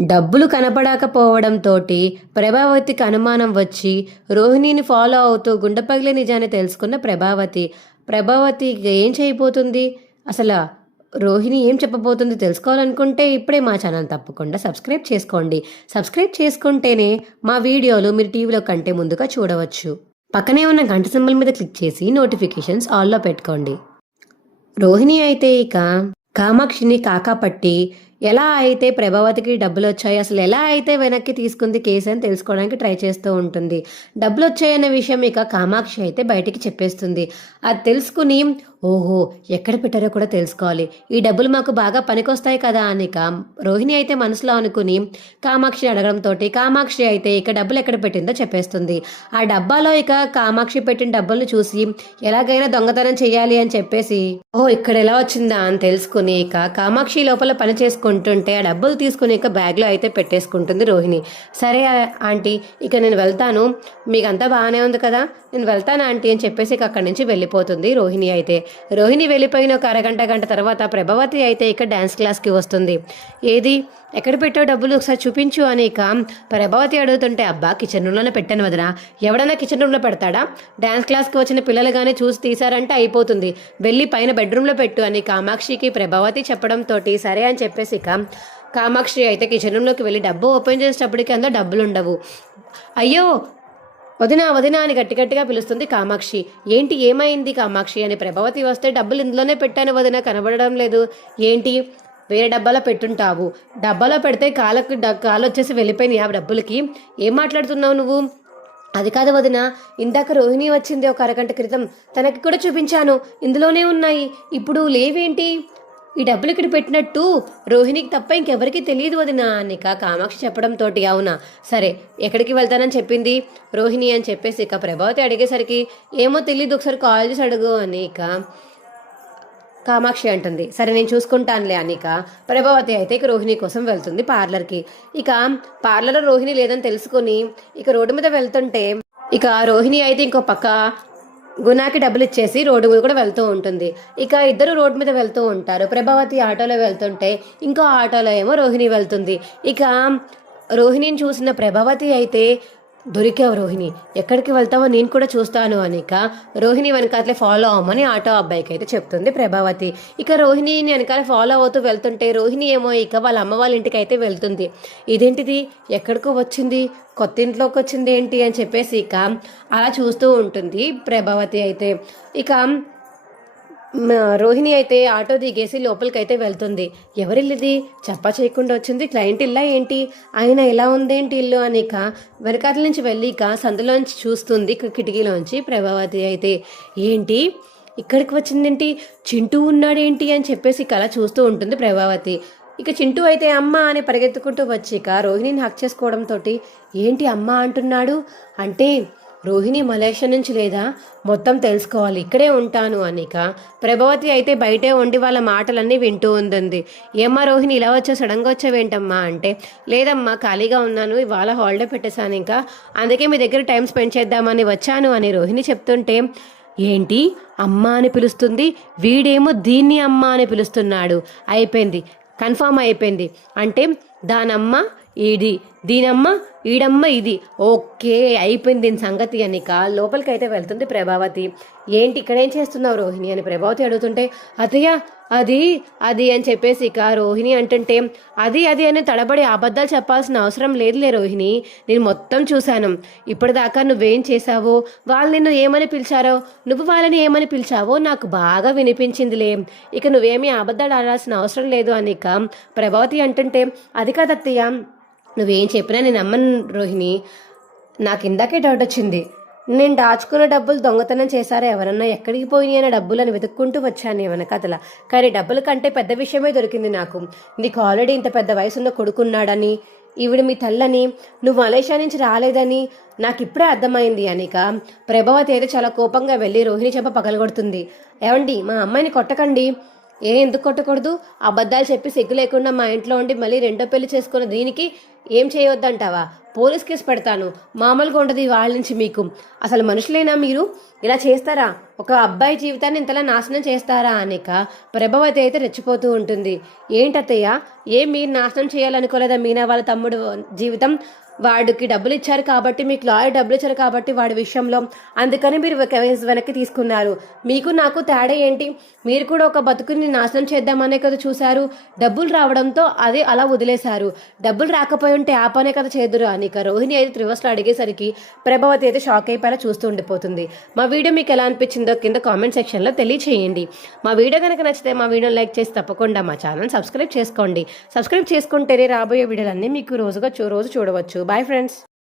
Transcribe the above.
డబ్బులు కనపడకపోవడంతోటి ప్రభావతికి అనుమానం వచ్చి రోహిణిని ఫాలో అవుతూ గుండెపగిలే నిజాన్ని తెలుసుకున్న ప్రభావతి ఏం చేయబోతుంది? అసలు రోహిణి ఏం చెప్పబోతుంది తెలుసుకోవాలనుకుంటే ఇప్పుడే మా ఛానల్ తప్పకుండా సబ్స్క్రైబ్ చేసుకోండి. సబ్స్క్రైబ్ చేసుకుంటేనే మా వీడియోలు మీరు టీవీలో కంటే ముందుగా చూడవచ్చు. పక్కనే ఉన్న గంట సింబల్ మీద క్లిక్ చేసి నోటిఫికేషన్స్ ఆల్లో పెట్టుకోండి. రోహిణి అయితే ఇక కామాక్షిని కాకాపట్టి ఎలా అయితే ప్రభావతికి డబ్బులు వచ్చాయి, అసలు ఎలా అయితే వెనక్కి తీసుకుంది కేసు అని తెలుసుకోవడానికి ట్రై చేస్తూ ఉంటుంది. డబ్బులు వచ్చాయన్న విషయం ఇక కామాక్షి అయితే బయటికి చెప్పేస్తుంది. అది తెలుసుకుని ఓహో ఎక్కడ పెట్టారో కూడా తెలుసుకోవాలి, ఈ డబ్బులు మాకు బాగా పనికొస్తాయి కదా అని రోహిణి అయితే మనసులో అనుకుని కామాక్షి అడగడంతో కామాక్షి అయితే ఇక డబ్బులు ఎక్కడ పెట్టిందో చెప్పేస్తుంది. ఆ డబ్బాలో ఇక కామాక్షి పెట్టిన డబ్బులను చూసి ఎలాగైనా దొంగతనం చేయాలి అని చెప్పేసి ఇక్కడ ఎలా వచ్చిందా అని తెలుసుకుని ఇక కామాక్షి లోపల పని చేసుకుంటుంటే ఆ డబ్బులు తీసుకుని ఇక బ్యాగ్లో అయితే పెట్టేసుకుంటుంది రోహిణి. సరే ఆంటీ ఇక నేను వెళ్తాను, మీకు అంతా బాగానే ఉంది కదా, నేను వెళ్తాను ఆంటీ అని చెప్పేసి ఇక అక్కడి నుంచి వెళ్ళిపోతుంది రోహిణి అయితే. రోహిణి వెళ్ళిపోయిన ఒక గంట తర్వాత ప్రభావతి అయితే ఇక డ్యాన్స్ క్లాస్కి వస్తుంది. ఏది ఎక్కడ పెట్టావు డబ్బులు ఒకసారి చూపించు అని ఇక ప్రభావతి అడుగుతుంటే అబ్బా కిచెన్ రూమ్లోనే పెట్టాను వదినా, ఎవడన్నా కిచెన్ రూమ్లో పెడతాడా, డ్యాన్స్ క్లాస్కి వచ్చిన పిల్లలు కానీ చూసి తీసారంటే అయిపోతుంది, వెళ్ళి పైన బెడ్రూమ్లో పెట్టు అని కామాక్షికి ప్రభావతి చెప్పడంతో సరే అని చెప్పేసి ఇక కామాక్షి అయితే కిచెన్ రూమ్లోకి వెళ్ళి డబ్బు ఓపెన్ చేసేటప్పటికి అందులో డబ్బులు ఉండవు. అయ్యో వదినా వదినా అని గట్టిగా పిలుస్తుంది కామాక్షి. ఏంటి ఏమైంది కామాక్షి అని ప్రభావతి వస్తే డబ్బులు ఇందులోనే పెట్టాను వదిన, కనబడడం లేదు. ఏంటి వేరే డబ్బాలో పెట్టుంటావు, డబ్బాలో పెడితే కాలు వచ్చేసి వెళ్ళిపోయినాయి ఆ డబ్బులకి, ఏం మాట్లాడుతున్నావు నువ్వు? అది కాదు వదిన, ఇందాక రోహిణి వచ్చింది ఒక అరగంట క్రితం, తనకి కూడా చూపించాను, ఇందులోనే ఉన్నాయి, ఇప్పుడు లేవేంటి? ఈ డబ్బులు ఇక్కడ పెట్టినట్టు రోహిణికి తప్ప ఇంకెవరికి తెలియదు వదినా అని కామాక్షి చెప్పడంతో అవునా సరే ఎక్కడికి వెళ్తానని చెప్పింది రోహిణి అని చెప్పేసి ఇక ప్రభావతి అడిగేసరికి ఏమో తెలియదు, ఒకసారి కాల్ చేసి అడుగు అని ఇక కామాక్షి అంటుంది. సరే నేను చూసుకుంటానులే అని ఇక ప్రభావతి అయితే ఇక రోహిణి కోసం వెళ్తుంది పార్లర్కి. ఇక పార్లర్లో రోహిణి లేదని తెలుసుకుని ఇక రోడ్డు మీద వెళ్తుంటే ఇక రోహిణి అయితే ఇంకో పక్క గుణాకి డబ్బులు ఇచ్చేసి రోడ్డు మీద కూడా వెళ్తూ ఉంటుంది. ఇక ఇద్దరు రోడ్డు మీద వెళ్తూ ఉంటారు. ప్రభావతి ఆటోలో వెళ్తుంటే ఇంకో ఆటోలో ఏమో రోహిణి వెళ్తుంది. ఇక రోహిణిని చూసిన ప్రభావతి అయితే దొరికావు రోహిణి, ఎక్కడికి వెళ్తావో నేను కూడా చూస్తాను అని ఇక రోహిణి వెనకాలే ఫాలో అవ్వమని ఆటో అబ్బాయికి అయితే చెప్తుంది ప్రభావతి. ఇక రోహిణిని వెనకాల ఫాలో అవుతూ వెళ్తుంటే రోహిణి ఏమో ఇక వాళ్ళ అమ్మ వాళ్ళ ఇంటికి అయితే వెళ్తుంది. ఇదేంటిది ఎక్కడికో వచ్చింది, కొత్త ఇంట్లోకి వచ్చింది ఏంటి అని చెప్పేసి ఇక అలా చూస్తూ ఉంటుంది ప్రభావతి అయితే. ఇక రోహిణి అయితే ఆటో దిగేసి లోపలికైతే వెళ్తుంది. ఎవరిల్లుది చెప్పా చేయకుండా వచ్చింది, క్లయింట్ ఇల్లా ఏంటి, ఆయన ఎలా ఉందేంటి ఇల్లు అని ఇక వెనకాల నుంచి వెళ్ళి ఇక సందులోంచి చూస్తుంది కిటికీలోంచి ప్రభావతి అయితే. ఏంటి ఇక్కడికి వచ్చిందేంటి, చింటూ ఉన్నాడేంటి అని చెప్పేసి ఇక అలా చూస్తూ ఉంటుంది ప్రభావతి. ఇక చింటూ అయితే అమ్మ అని పరిగెత్తుకుంటూ వచ్చి ఇక రోహిణిని హక్ చేసుకోవడంతో ఏంటి అమ్మ అంటున్నాడు అంటే రోహిణి మలేషియా నుంచి లేదా, మొత్తం తెలుసుకోవాలి, ఇక్కడే ఉంటాను అనిక ప్రభావతి అయితే బయటే ఉండి వాళ్ళ మాటలన్నీ వింటూ ఉంటుంది. ఏమ్మా రోహిణి ఇలా వచ్చా, సడన్గా వచ్చావేంటమ్మా అంటే లేదమ్మా ఖాళీగా ఉన్నాను, ఇవాళ హాలిడే పెట్టేశాను, ఇంకా అందుకే మీ దగ్గర టైం స్పెండ్ చేద్దామని వచ్చాను అని రోహిణి చెప్తుంటే ఏంటి అమ్మ అని పిలుస్తుంది, వీడేమో దీన్ని అమ్మ అని పిలుస్తున్నాడు, అయిపోయింది కన్ఫామ్ అయిపోయింది, అంటే దానమ్మ ఈడి, దీనమ్మ ఈడమ్మ ఇది, ఓకే అయిపోయింది దీని సంగతి అని లోపలికి అయితే వెళ్తుంది ప్రభావతి. ఏంటి ఇక్కడేం చేస్తున్నావు రోహిణి అని ప్రభావతి అడుగుతుంటే అతయ్య అది అది అని చెప్పేసి ఇక రోహిణి అంటుంటే అది అది అని తడబడి అబద్ధాలు చెప్పాల్సిన అవసరం లేదులే రోహిణి, నేను మొత్తం చూశాను, ఇప్పటిదాకా నువ్వేం చేశావో, వాళ్ళు నిన్ను ఏమని పిలిచారో, నువ్వు వాళ్ళని ఏమని పిలిచావో నాకు బాగా వినిపించిందిలే, ఇక నువ్వేమీ అబద్ధాలు ఆడాల్సిన అవసరం లేదు అని ఇక ప్రభావతి అంటుంటే అది కాదత్తయ్య నువ్వేం చెప్పినా నేను నమ్మను రోహిణి, నాకు ఇందాకే డౌట్ వచ్చింది, నేను దాచుకున్న డబ్బులు దొంగతనం చేశారా ఎవరన్నా, ఎక్కడికి పోయినాయి అనే డబ్బులు అని వెతుక్కుంటూ వచ్చాను వెనకతల, కానీ డబ్బుల కంటే పెద్ద విషయమే దొరికింది నాకు, నీకు ఆల్రెడీ ఇంత పెద్ద వయసున్న కొడుకున్నాడని, ఈవిడ మీ తల్లని, నువ్వు మలేషియా నుంచి రాలేదని నాకు ఇప్పుడే అర్థమైంది అనిక ప్రభావతి అయితే చాలా కోపంగా వెళ్ళి రోహిణి చెంప పగలగొడుతుంది. ఏమండి మా అమ్మాయిని కొట్టకండి, ఎందుకు కొట్టకూడదు? అబద్ధాలు చెప్పి సిగ్గు లేకుండా మా ఇంట్లో ఉండి మళ్ళీ రెండో పెళ్లి చేసుకున్న దీనికి ఏం చేయొద్దంటావా? పోలీస్ కేసు పెడతాను. మామూలుగా ఉండదు వాళ్ళ నుంచి మీకు. అసలు మనుషులేనా మీరు? ఇలా చేస్తారా? ఒక అబ్బాయి జీవితాన్ని ఇంతలా నాశనం చేస్తారా అనేక ప్రభావతి అయితే రెచ్చిపోతూ ఉంటుంది. ఏంటత్తయ్య, మీరు నాశనం చేయాలనుకోలేదా? మీనా వాళ్ళ తమ్ముడు వాడికి డబ్బులు ఇచ్చారు కాబట్టి, మీకు లాయర్ డబ్బులు ఇచ్చారు కాబట్టి వాడి విషయంలో, అందుకని మీరు వెనక్కి తీసుకున్నారు. మీకు నాకు తేడా ఏంటి? మీరు కూడా ఒక బతుకుని నాశనం చేద్దామనే కదా చూశారు. డబ్బులు రావడంతో అది అలా వదిలేశారు. డబ్బులు రాకపోయి ఉంటే ఆ పనే కదా చేదురు అని రోహిణి అయితే రివర్స్లో అడిగేసరికి ప్రభావతి అయితే షాక్ అయిపోయేలా చూస్తూ ఉండిపోతుంది. మా వీడియో మీకు ఎలా అనిపించిందో కింద కామెంట్ సెక్షన్లో తెలియచేయండి. మా వీడియో కనుక నచ్చితే మా వీడియో లైక్ చేసి తప్పకుండా మా ఛానల్ సబ్స్క్రైబ్ చేసుకోండి. సబ్స్క్రైబ్ చేసుకుంటేనే రాబోయే వీడియోలన్నీ మీకు రోజు చూడవచ్చు. Bye friends.